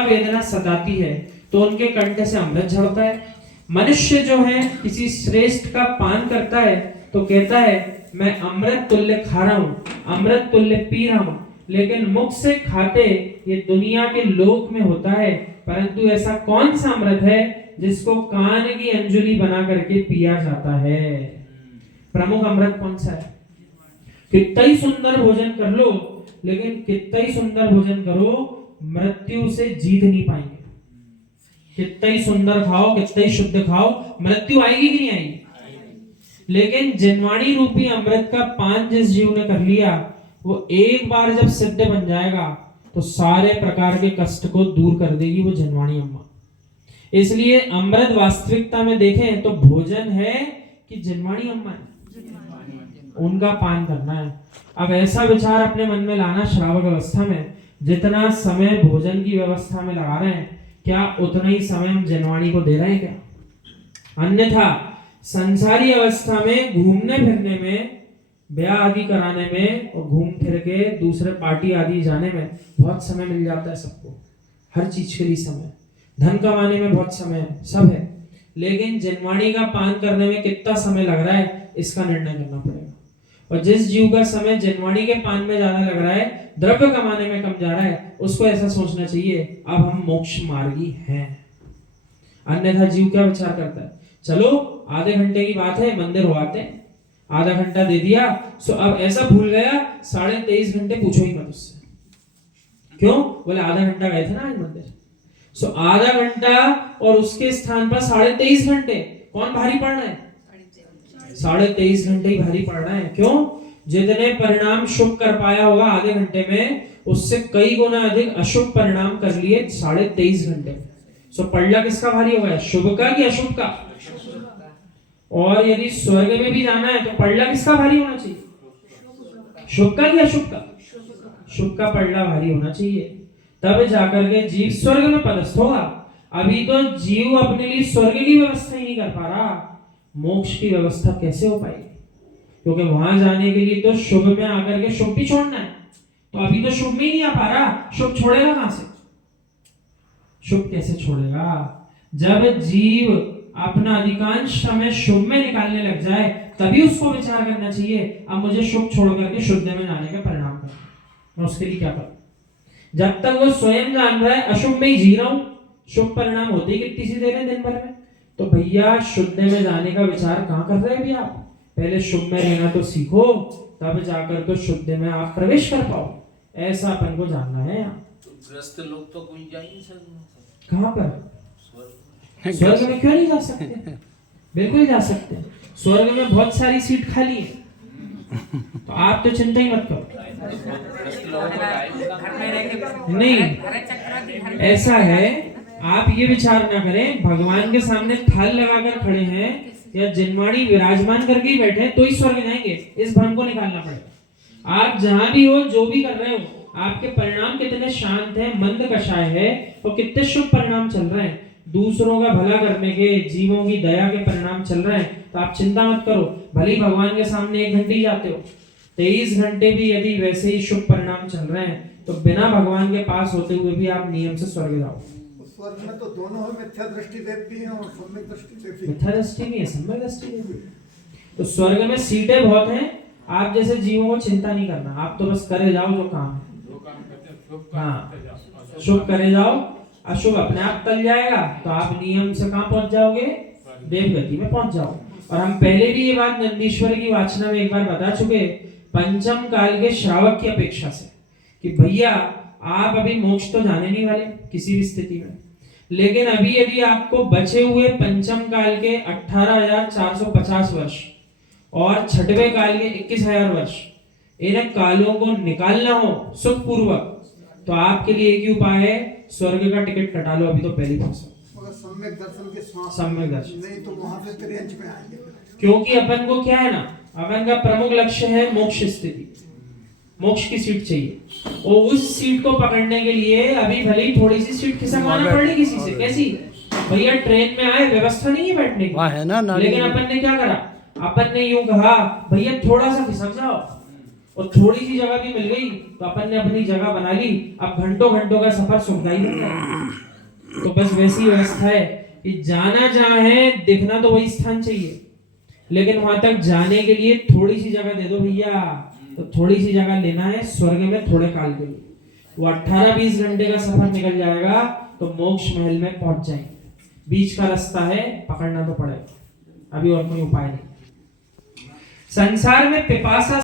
वेदना सताती है तो उनके कंठ से अमृत झड़ता है। मनुष्य जो है किसी श्रेष्ठ का पान करता है तो कहता है मैं अमृत तुल्य खा रहा हूँ, अमृत तुल्य पी रहा हूँ, लेकिन मुख से खाते ये दुनिया के लोक में होता है, परंतु ऐसा कौन सा अमृत है जिसको कान की अंजुली बना करके पिया जाता है? प्रमुख अमृत कौन सा है? कितना ही सुंदर भोजन कर लो, लेकिन कितना ही सुंदर भोजन करो, मृत्यु से जीत नहीं पाएंगे। कितना ही सुंदर खाओ, कितना ही शुद्ध खाओ, मृत्यु आएगी कि नहीं आएगी? लेकिन जिनवाणी रूपी अमृत का पान जिस जीव ने कर लिया, वो एक बार जब सिद्ध बन जाएगा तो सारे प्रकार के कष्ट को दूर कर देगी वो जिनवाणी अम्मा। इसलिए अमृत वास्तविकता में देखें तो भोजन है कि जिनवाणी अम्मा है, उनका पान करना है। अब ऐसा विचार अपने मन में लाना, श्रावक अवस्था में जितना समय भोजन की व्यवस्था में लगा रहे हैं, क्या उतना ही समय हम जिनवाणी को दे रहे हैं क्या? अन्यथा संसारी अवस्था में घूमने फिरने में, ब्याह आदि कराने में और घूम फिर के दूसरे पार्टी आदि जाने में बहुत समय मिल जाता है सबको, हर चीज के लिए समय, धन कमाने में बहुत समय सब है, लेकिन जिनवाणी का पान करने में कितना समय लग रहा है इसका निर्णय करना पड़ेगा। और जिस जीव का समय जिनवाणी के पान में ज्यादा लग रहा है, द्रव्य कमाने में कम जा रहा है, उसको ऐसा सोचना चाहिए अब हम मोक्ष मार्गी हैं। अन्यथा जीव क्या विचार करता है, चलो आधे घंटे की बात है, मंदिर हो आते हैं, आधा घंटा दे दिया, सो अब ऐसा भूल गया 23.5 घंटे पूछो ही मत उससे। क्यों? बोले आधा घंटा गए थे ना आज मंदिर। सो आधा घंटा और उसके स्थान पर 23.5 घंटे कौन भारी पड़ रहा है? 23.5 घंटे ही भारी पड़ रहा है। क्यों? जितने परिणाम शुभ कर पाया होगा आधे घंटे में, उससे कई गुना अधिक अशुभ परिणाम कर लिए 23.5 घंटे। सो पड़ला किसका भारी होगा? शुभ का कि अशुभ का? और यदि स्वर्ग में भी जाना है तो पड़ला किसका भारी होना चाहिए? शुभ का कि अशुभ का? शुभ का पड़ला भारी होना चाहिए, तब जाकर के जीव स्वर्ग में पदस्थ होगा। अभी तो जीव अपने लिए स्वर्ग की व्यवस्था ही नहीं कर पा रहा, मोक्ष की व्यवस्था कैसे हो पाएगी? क्योंकि वहां जाने के लिए तो शुभ में आकर के शुभ भी छोड़ना है, तो अभी तो शुभ में ही नहीं आ पा रहा, शुभ छोड़ेगा कहां से? शुभ कैसे छोड़ेगा? जब जीव अपना अधिकांश समय शुभ में निकालने लग जाए, तभी उसको विचार करना चाहिए अब मुझे शुभ छोड़ करके शुद्ध में जाने का परिणाम करना, मैं उसके लिए क्या करूं? जब तक वो स्वयं जान रहा है अशुभ में ही जी रहा हूं, शुभ परिणाम होते ही कितनी सी देर है दिन भर में, तो भैया शुद्ध में जाने का विचार कहां कर रहे हैं अभी आप? पहले शुभ में रहना तो सीखो, तब जाकर तो शुद्ध में आप प्रवेश कर पाओ। ऐसा अपन को जानना है। तो ग्रस्त लोग तो कोई जा ही नहीं सकते। कहां पर? स्वर्ग में क्यों नहीं जा सकते? बिल्कुल जा सकते हैं। स्वर्ग में बहुत सारी सीट खाली है, तो आप तो चिंता ही मत करो। नहीं, ऐसा है, आप ये विचार ना करें भगवान के सामने थाल लगाकर खड़े हैं या जिनवाणी विराजमान करके ही बैठे तो ही स्वर्ग जाएंगे, इस भ्रम को निकालना पड़ेगा। आप जहां भी हो, जो भी कर रहे हो, आपके परिणाम कितने शांत हैं, मंद कषाय है और कितने शुभ परिणाम चल रहे हैं, दूसरों का भला करने के, जीवों की दया के परिणाम चल रहे हैं, तो आप चिंता मत करो। भले भगवान के सामने 1 घंटे ही जाते हो, 23 घंटे भी यदि वैसे ही शुभ परिणाम चल रहे हैं, तो बिना भगवान के पास होते हुए भी आप नियम से स्वर्ग जाओ। स्वर्ग में तो दोनों है, मिथ्या दृष्टि देवी है और सम्यक दृष्टि देवी। मिथ्या दृष्टि नहीं है, सम्यक दृष्टि है। तो स्वर्ग में सीटें बहुत हैं, आप जैसे जीवों को चिंता नहीं करना, आप तो बस करे जाओ जो काम है। हाँ, शुभ करे जाओ, अशुभ अपने आप टल जाएगा, तो आप नियम से कहां पहुंच जाओगे? देवगति में पहुंच जाओ। और हम पहले भी ये बात नंदीश्वर की वाचना में एक बार बता चुके, पंचम काल के श्रावक की अपेक्षा से, कि भैया आप अभी मोक्ष तो जाने नहीं वाले किसी भी स्थिति में, लेकिन अभी यदि आपको बचे हुए पंचम काल के 18,450 वर्ष और छठवें काल के 21,000 वर्ष, इन कालों को निकालना हो सुखपूर्वक, तो आपके लिए एक ही उपाय है, स्वर्ग का टिकट कटा लो, अभी तो पहले पहुंचो। सम्यक दर्शन के श्वास, सम्यक दर्शन, नहीं तो वहां से त्रियंच में आएंगे। क्योंकि अपन को क्या है ना, अपन का प्रमुख लक्ष्य है मोक्ष स्थिति, मोक्ष की सीट चाहिए, और उस सीट को पकड़ने के लिए अभी भले ही थोड़ी सी सीट खिसकवाना पड़ रही किसी से, कैसी भैया ट्रेन में आए, व्यवस्था नहीं है बैठने की, है ना, लेकिन अपन ने क्या करा, अपन ने यूं कहा भैया थोड़ा सा खिसक जाओ, और थोड़ी सी जगह भी मिल गई तो अपन ने अपनी जगह बना ली, अब घंटों घंटों का सफर सुखदाई होता है। तो बस वैसी व्यवस्था है कि जाना जहाँ है, दिखना तो वही स्थान चाहिए, लेकिन वहां तक जाने के लिए थोड़ी सी जगह दे दो भैया। तो थोड़ी सी जगह लेना है स्वर्ग में थोड़े काल के लिए, वो 18-20 घंटे का सफर निकल जाएगा तो मोक्ष महल में पहुंच जाएंगे। बीच का रास्ता है, पकड़ना तो पड़ेगा, अभी और कोई उपाय नहीं। संसार में पिपासा